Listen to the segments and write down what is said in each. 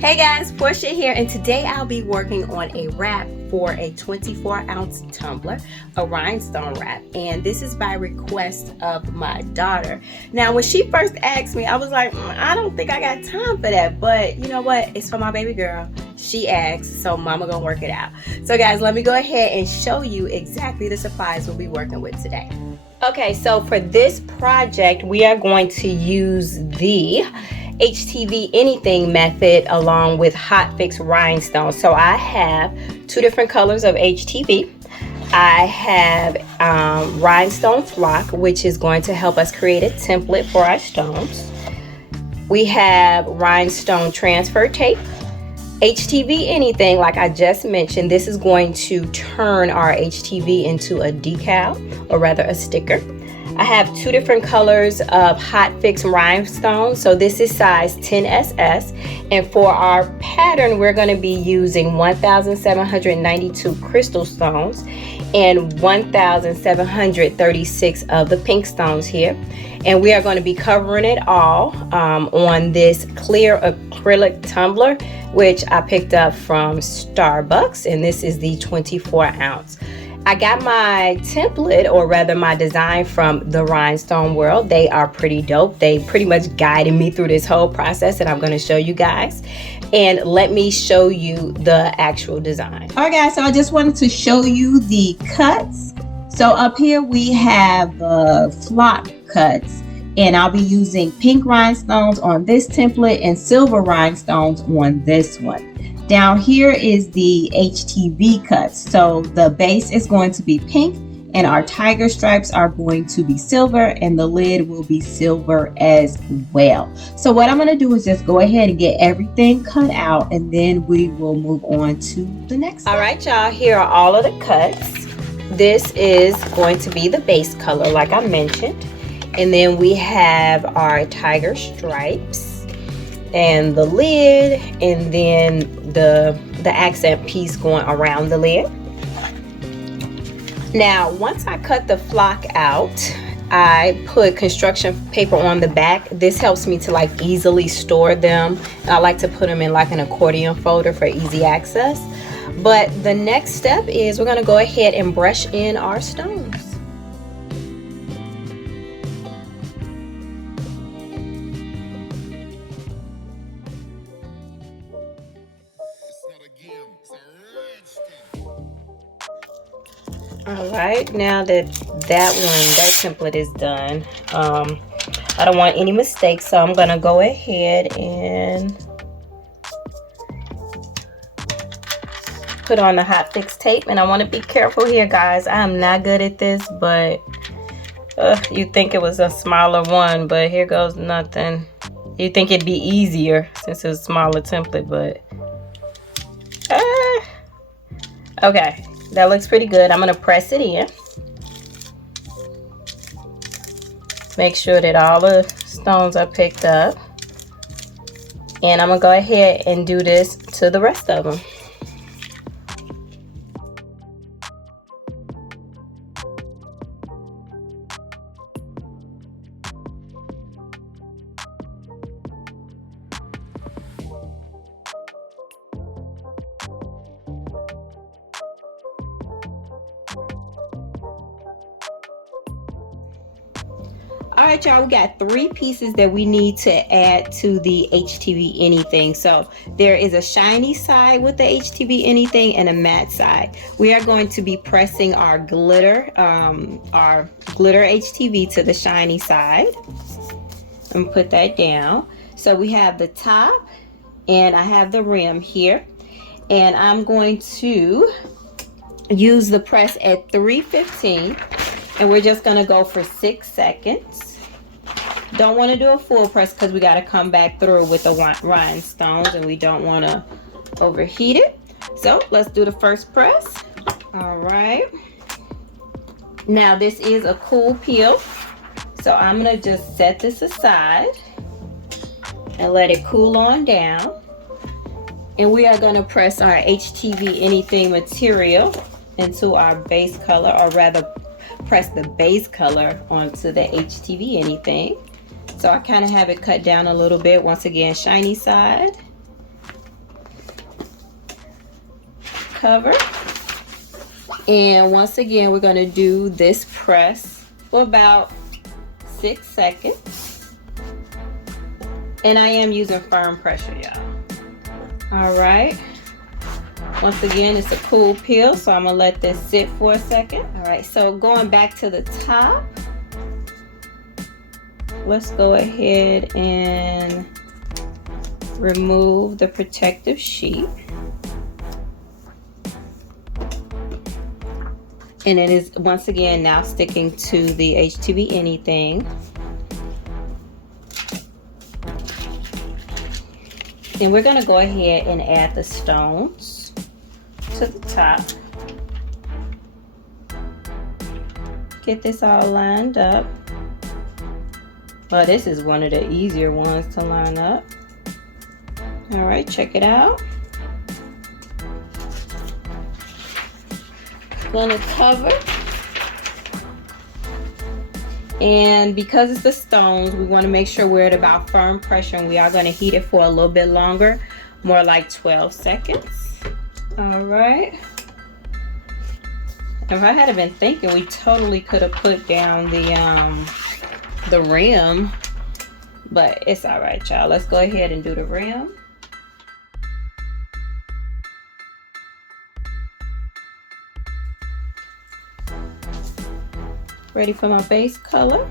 Hey guys, Portia here, and today I'll be working on a wrap for a 24-ounce tumbler, a rhinestone wrap, and this is by request of my daughter. Now, when she first asked me, I was like, I don't think I got time for that, but you know what? It's for my baby girl. She asked, so mama gonna work it out. So guys, let me go ahead and show you exactly the supplies we'll be working with today. Okay, so for this project, we are going to use the HTV anything method along with Hotfix rhinestones. So I have two different colors of HTV. I have rhinestone flock, which is going to help us create a template for our stones. We have rhinestone transfer tape. HTV anything, like I just mentioned, this is going to turn our HTV into a decal, or rather a sticker. I have two different colors of Hotfix rhinestones. So this is size 10SS. And for our pattern, we're going to be using 1,792 crystal stones and 1,736 of the pink stones here. And we are going to be covering it all on this clear acrylic tumbler, which I picked up from Starbucks. And this is the 24-ounce. I got my template, or rather my design, from the Rhinestone world. They are pretty dope. They pretty much guided me through this whole process, and I'm going to show you guys. And let me show you the actual design. All right, guys, so I just wanted to show you the cuts. So up here we have the flock cuts, and I'll be using pink rhinestones on this template and silver rhinestones on this one. Down here is the HTV cuts. So the base is going to be pink, and our tiger stripes are going to be silver, and the lid will be silver as well. So what I'm going to do is just go ahead and get everything cut out, and then we will move on to the next step. All right, y'all, here are all of the cuts. This is going to be the base color, like I mentioned. And then we have our tiger stripes and the lid, and then the accent piece going around the lid. Now, once I cut the flock out, I put construction paper on the back. This helps me to like easily store them. I like to put them in like an accordion folder for easy access. But the next step is we're going to go ahead and brush in our stones. All right, now that that template is done, I don't want any mistakes, so I'm gonna go ahead and put on the Hotfix tape. And I want to be careful here, guys. I am not good at this, but you'd think it was a smaller one, but here goes nothing. You'd think it'd be easier since it's a smaller template, but okay. That looks pretty good. I'm going to press it in. Make sure that all the stones are picked up. And I'm going to go ahead and do this to the rest of them. All right, y'all, we got three pieces that we need to add to the HTV anything. So there is a shiny side with the HTV anything and a matte side. We are going to be pressing our glitter HTV to the shiny side. I'm gonna put that down. So we have the top, and I have the rim here, and I'm going to use the press at 315, and we're just gonna go for 6 seconds. Don't want to do a full press because we got to come back through with the rhinestones, and we don't want to overheat it. So let's do the first press. All right. Now this is a cool peel, so I'm going to just set this aside and let it cool on down. And we are going to press our HTV anything material into our base color, or rather press the base color onto the HTV anything. So I kind of have it cut down a little bit. Once again, shiny side cover. And once again, we're going to do this press for about 6 seconds. And I am using firm pressure, y'all. All right. Once again, it's a cool peel, so I'm going to let this sit for a second. All right, so going back to the top, let's go ahead and remove the protective sheet. And it is once again now sticking to the HTV anything. And we're going to go ahead and add the stones to the top. Get this all lined up. Well, this is one of the easier ones to line up. All right, check it out. Gonna cover. And because it's the stones, we want to make sure we're at about firm pressure, and we are going to heat it for a little bit longer, more like 12 seconds. All right. If I had been thinking, we totally could have put down the rim, but it's all right, y'all. Let's go ahead and do the rim. Ready for my base color.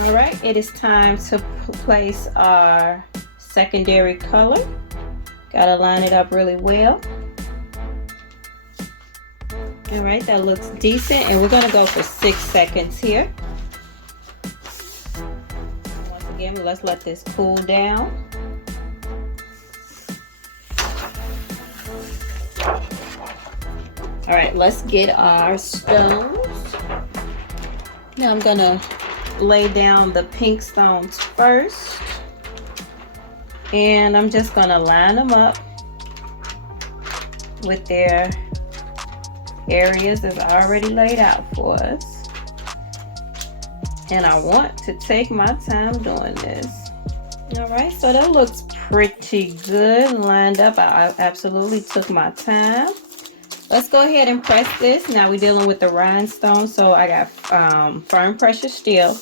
All right, it is time to place our secondary color. Gotta line it up really well. All right, that looks decent, and we're gonna go for 6 seconds here. Once again, let's let this cool down. All right, let's get our stones. Now I'm gonna lay down the pink stones first. And I'm just gonna line them up with their areas that's already laid out for us. And I want to take my time doing this. All right, so that looks pretty good lined up. I absolutely took my time. Let's go ahead and press this. Now we're dealing with the rhinestone, so I got firm pressure still.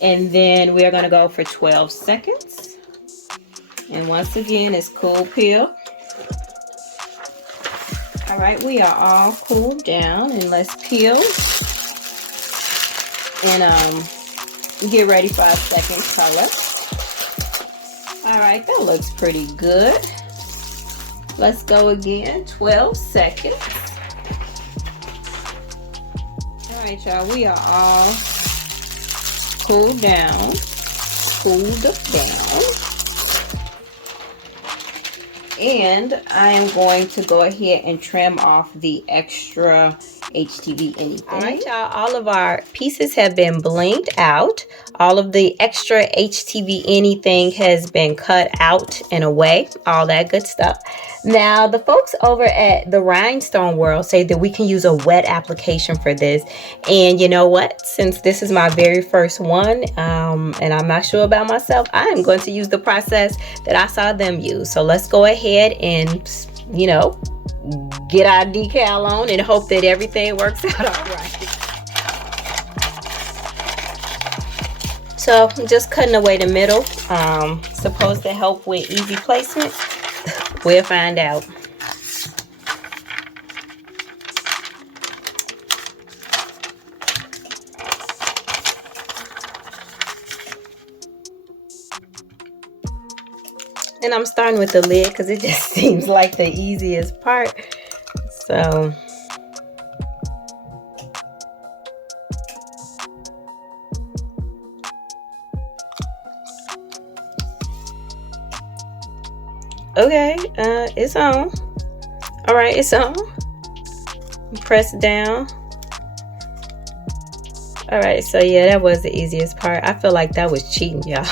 And then we are gonna go for 12 seconds. And once again, it's cool peel. All right, we are all cooled down, and let's peel and get ready for our second color. All right, that looks pretty good. Let's go again, 12 seconds. All right, y'all, we are all cooled down. And I am going to go ahead and trim off the extra HTV anything. All right, y'all, all of our pieces have been blinged out. All of the extra HTV anything has been cut out and away, all that good stuff. Now, the folks over at the Rhinestone World say that we can use a wet application for this. And you know what? Since this is my very first one, and I'm not sure about myself, I am going to use the process that I saw them use. So let's go ahead and, you know, get our decal on and hope that everything works out all right. So I'm just cutting away the middle. Supposed to help with easy placement. We'll find out. And I'm starting with the lid because it just seems like the easiest part. So okay, it's on. All right, it's on. Press down. All right, so yeah, that was the easiest part. I feel like that was cheating, y'all.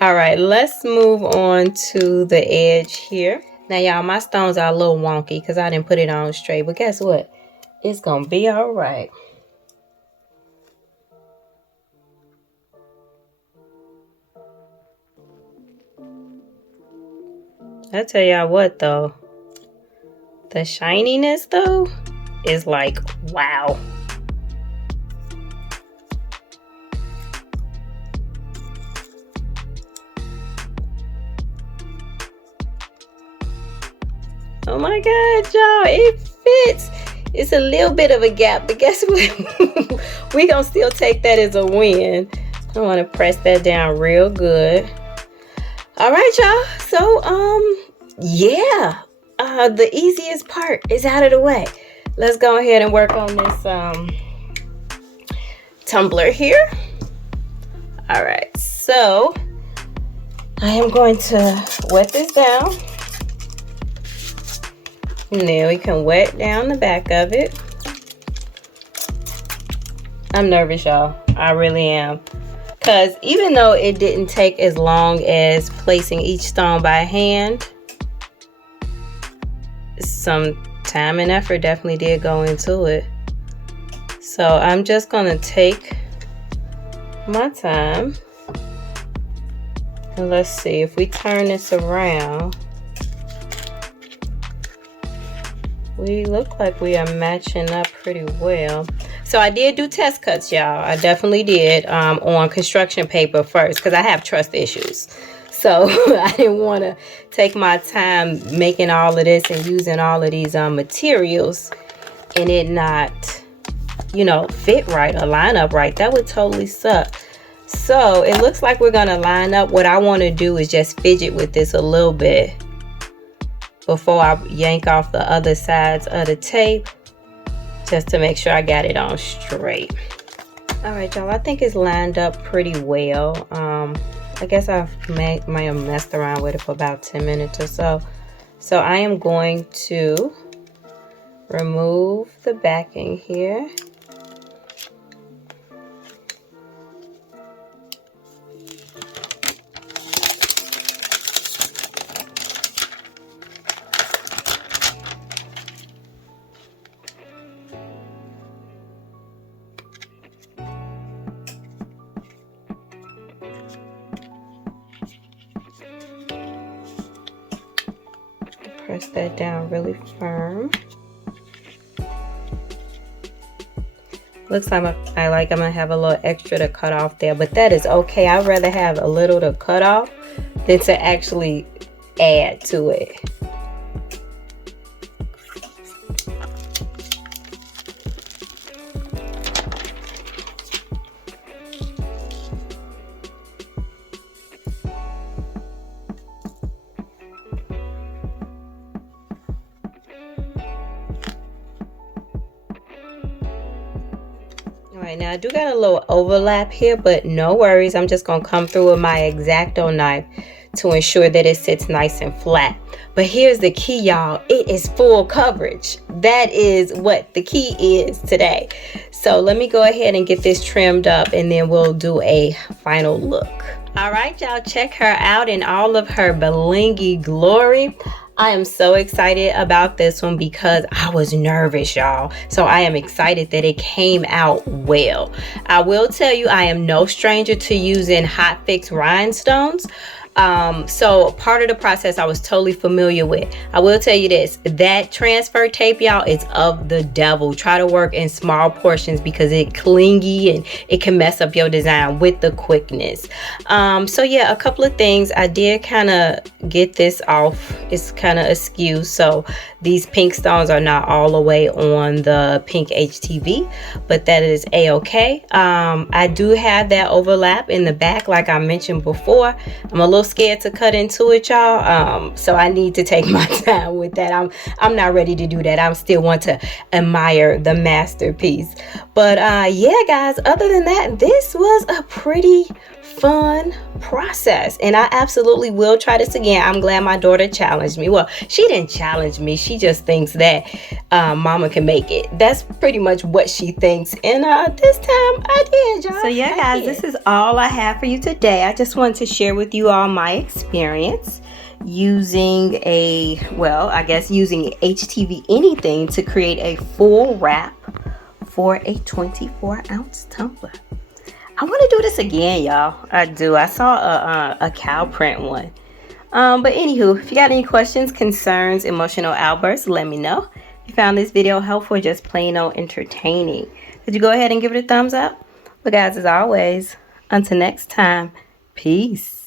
All right, let's move on to the edge here. Now, y'all, my stones are a little wonky because I didn't put it on straight, but guess what? It's gonna be all right. I tell y'all what though, the shininess though is like, wow. Oh my God, y'all, it fits. It's a little bit of a gap, but guess what? We gonna still take that as a win. I want to press that down real good. All right, y'all. So, yeah, the easiest part is out of the way. Let's go ahead and work on this tumbler here. All right, so I am going to wet this down. And then we can wet down the back of it. I'm nervous, y'all. I really am. Because even though it didn't take as long as placing each stone by hand, some time and effort definitely did go into it. So I'm just going to take my time. And let's see, if we turn this around, we look like we are matching up pretty well. So I did do test cuts, y'all. I definitely did on construction paper first because I have trust issues. So I didn't want to take my time making all of this and using all of these materials and it not, you know, fit right or line up right. That would totally suck. So it looks like we're going to line up. What I want to do is just fidget with this a little bit before I yank off the other sides of the tape, just to make sure I got it on straight. All right, y'all, I think it's lined up pretty well. I guess I may have messed around with it for about 10 minutes or so. So I am going to remove the backing here. Press that down really firm. Looks like I'm gonna have a little extra to cut off there, but that is okay. I'd rather have a little to cut off than to actually add to it. Alright, now I do got a little overlap here, but no worries. I'm just going to come through with my X-Acto knife to ensure that it sits nice and flat. But here's the key, y'all. It is full coverage. That is what the key is today. So let me go ahead and get this trimmed up and then we'll do a final look. Alright, y'all, check her out in all of her blingy glory. I am so excited about this one because I was nervous, y'all. So I am excited that it came out well. I will tell you, I am no stranger to using Hotfix rhinestones. So part of the process I was totally familiar with. I will tell you this, that transfer tape, y'all, is of the devil. Try to work in small portions because it's clingy and it can mess up your design with the quickness. So yeah, a couple of things. I did kind of get this off. It's kind of askew, so these pink stones are not all the way on the pink HTV, but that is a-okay. I do have that overlap in the back like I mentioned before. I'm a little scared to cut into it, y'all, so I need to take my time with that. I'm not ready to do that. I still want to admire the masterpiece. But yeah, guys, other than that, this was a pretty fun process and I absolutely will try this again. I'm glad my daughter challenged me. Well, she didn't challenge me, she just thinks that mama can make it. That's pretty much what she thinks, and this time I did, y'all. So yeah, guys, this is all I have for you today. I just wanted to share with you all my experience using using HTV anything to create a full wrap for a 24-ounce tumbler. I want to do this again, y'all. I do. I saw a cow print one But anywho, if you got any questions, concerns, emotional outbursts, let me know. If you found this video helpful or just plain old entertaining, could you go ahead and give it a thumbs up? But guys, as always, until next time, peace.